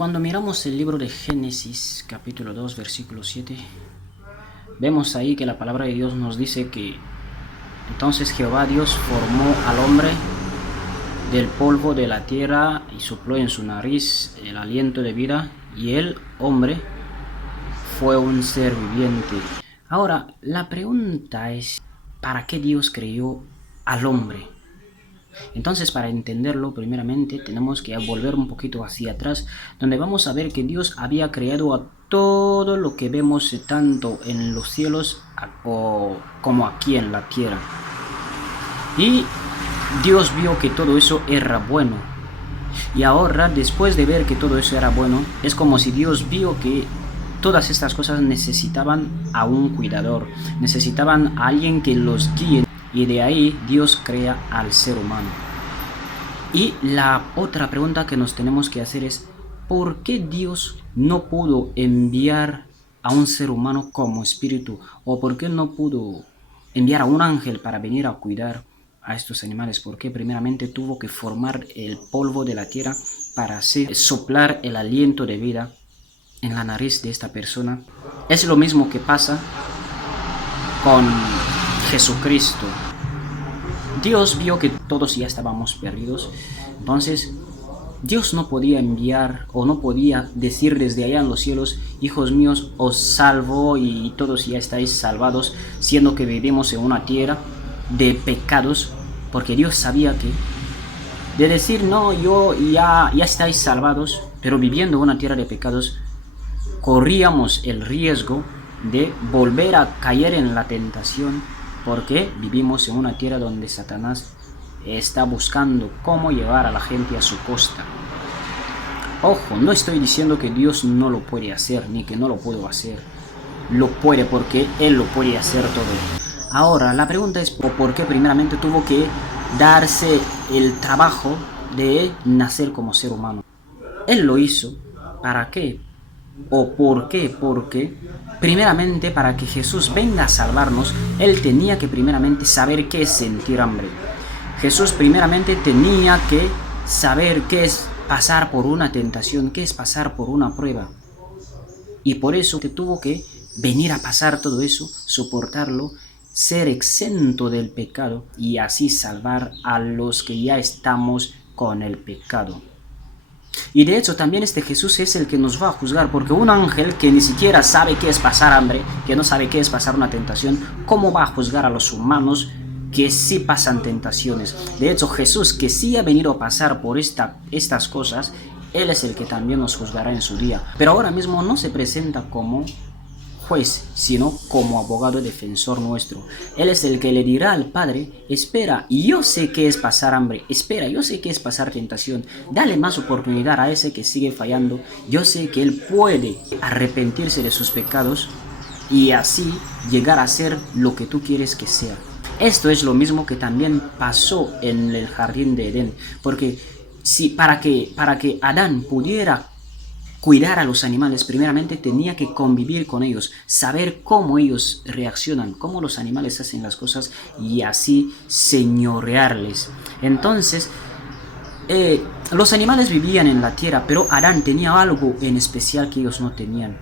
Cuando miramos el libro de Génesis, capítulo 2, versículo 7, vemos ahí que la palabra de Dios nos dice que entonces Jehová Dios formó al hombre del polvo de la tierra y sopló en su nariz el aliento de vida, y el hombre fue un ser viviente. Ahora, la pregunta es, ¿para qué Dios creó al hombre? Entonces, para entenderlo, primeramente tenemos que volver un poquito hacia atrás, donde vamos a ver que Dios había creado a todo lo que vemos tanto en los cielos como aquí en la tierra. Y Dios vio que todo eso era bueno. Y ahora, después de ver que todo eso era bueno, es como si Dios vio que todas estas cosas necesitaban a un cuidador, necesitaban a alguien que los guíe. Y de ahí Dios crea al ser humano. Y la otra pregunta que nos tenemos que hacer es, ¿por qué Dios no pudo enviar a un ser humano como espíritu? ¿O por qué no pudo enviar a un ángel para venir a cuidar a estos animales? ¿Por qué primeramente tuvo que formar el polvo de la tierra para hacer soplar el aliento de vida en la nariz de esta persona? Es lo mismo que pasa con Jesucristo. Dios vio que todos ya estábamos perdidos, entonces Dios no podía enviar o no podía decir desde allá en los cielos, hijos míos, os salvo y todos ya estáis salvados, siendo que vivimos en una tierra de pecados, porque Dios sabía que de decir no, yo ya estáis salvados, pero viviendo en una tierra de pecados, corríamos el riesgo de volver a caer en la tentación, porque vivimos en una tierra donde Satanás está buscando cómo llevar a la gente a su costa. Ojo, no estoy diciendo que Dios no lo puede hacer, ni que no lo puedo hacer. Lo puede porque Él lo puede hacer todo. Ahora, la pregunta es ¿por qué primeramente tuvo que darse el trabajo de nacer como ser humano? Él lo hizo. ¿Para qué? ¿O por qué? Porque primeramente para que Jesús venga a salvarnos, Él tenía que primeramente saber qué es sentir hambre. Jesús primeramente tenía que saber qué es pasar por una tentación, qué es pasar por una prueba. Y por eso tuvo que venir a pasar todo eso, soportarlo, ser exento del pecado y así salvar a los que ya estamos con el pecado. Y de hecho también este Jesús es el que nos va a juzgar, porque un ángel que ni siquiera sabe qué es pasar hambre, que no sabe qué es pasar una tentación, ¿cómo va a juzgar a los humanos que sí pasan tentaciones? De hecho Jesús, que sí ha venido a pasar por estas cosas, Él es el que también nos juzgará en su día. Pero ahora mismo no se presenta como juez, sino como abogado defensor nuestro. Él es el que le dirá al Padre, espera, yo sé qué es pasar hambre, espera, yo sé qué es pasar tentación, dale más oportunidad a ese que sigue fallando, yo sé que él puede arrepentirse de sus pecados y así llegar a ser lo que tú quieres que sea. Esto es lo mismo que también pasó en el jardín de Edén, porque para que Adán pudiera cuidar a los animales, primeramente tenía que convivir con ellos, saber cómo ellos reaccionan, cómo los animales hacen las cosas y así señorearles. Entonces, los animales vivían en la tierra, pero Adán tenía algo en especial que ellos no tenían.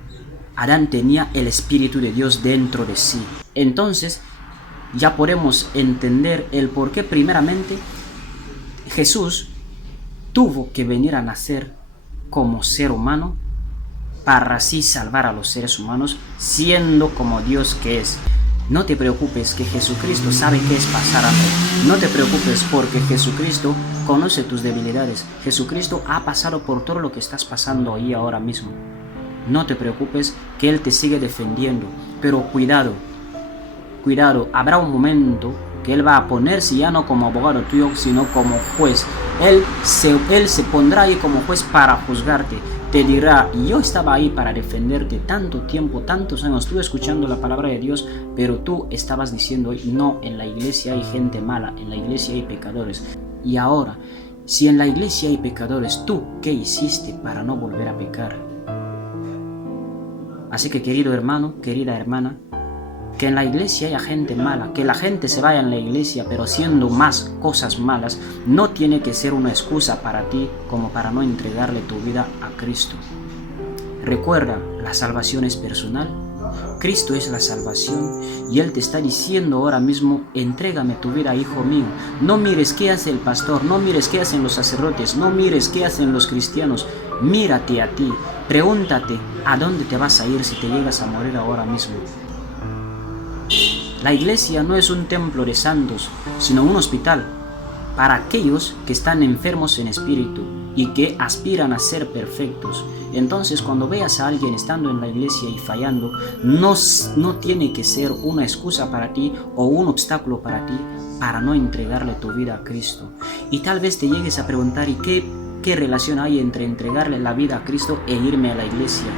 Adán tenía el Espíritu de Dios dentro de sí. Entonces, ya podemos entender el por qué primeramente Jesús tuvo que venir a nacer como ser humano para así salvar a los seres humanos siendo como Dios que es. No te preocupes que Jesucristo sabe qué es pasar hambre. No te preocupes porque Jesucristo conoce tus debilidades. Jesucristo ha pasado por todo lo que estás pasando ahí ahora mismo. No te preocupes que Él te sigue defendiendo. Pero cuidado, habrá un momento que Él va a ponerse ya no como abogado tuyo, sino como juez. Él se pondrá ahí como juez para juzgarte. Te dirá, yo estaba ahí para defenderte tanto tiempo, tantos años, tú escuchando la palabra de Dios, pero tú estabas diciendo, no, en la iglesia hay gente mala, en la iglesia hay pecadores. Y ahora, si en la iglesia hay pecadores, ¿tú qué hiciste para no volver a pecar? Así que querido hermano, querida hermana, Que en la iglesia haya gente mala, que la gente se vaya en la iglesia pero haciendo más cosas malas, no tiene que ser una excusa para ti como para no entregarle tu vida a Cristo. Recuerda, la salvación es personal. Cristo es la salvación y Él te está diciendo ahora mismo: entrégame tu vida, hijo mío. No mires qué hace el pastor, no mires qué hacen los sacerdotes, no mires qué hacen los cristianos. Mírate a ti, pregúntate a dónde te vas a ir si te llegas a morir ahora mismo. La iglesia no es un templo de santos, sino un hospital para aquellos que están enfermos en espíritu y que aspiran a ser perfectos. Entonces, cuando veas a alguien estando en la iglesia y fallando, no tiene que ser una excusa para ti o un obstáculo para ti para no entregarle tu vida a Cristo. Y tal vez te llegues a preguntar: ¿y qué relación hay entre entregarle la vida a Cristo e irme a la iglesia?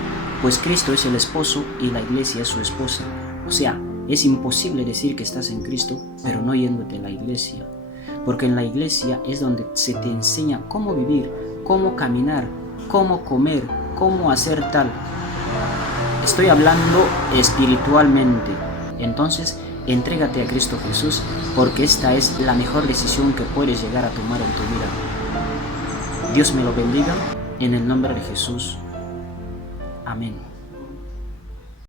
Pues Cristo es el esposo y la iglesia es su esposa. O sea, es imposible decir que estás en Cristo, pero no yéndote a la iglesia. Porque en la iglesia es donde se te enseña cómo vivir, cómo caminar, cómo comer, cómo hacer tal. Estoy hablando espiritualmente. Entonces, entrégate a Cristo Jesús, porque esta es la mejor decisión que puedes llegar a tomar en tu vida. Dios me lo bendiga, en el nombre de Jesús. Amén.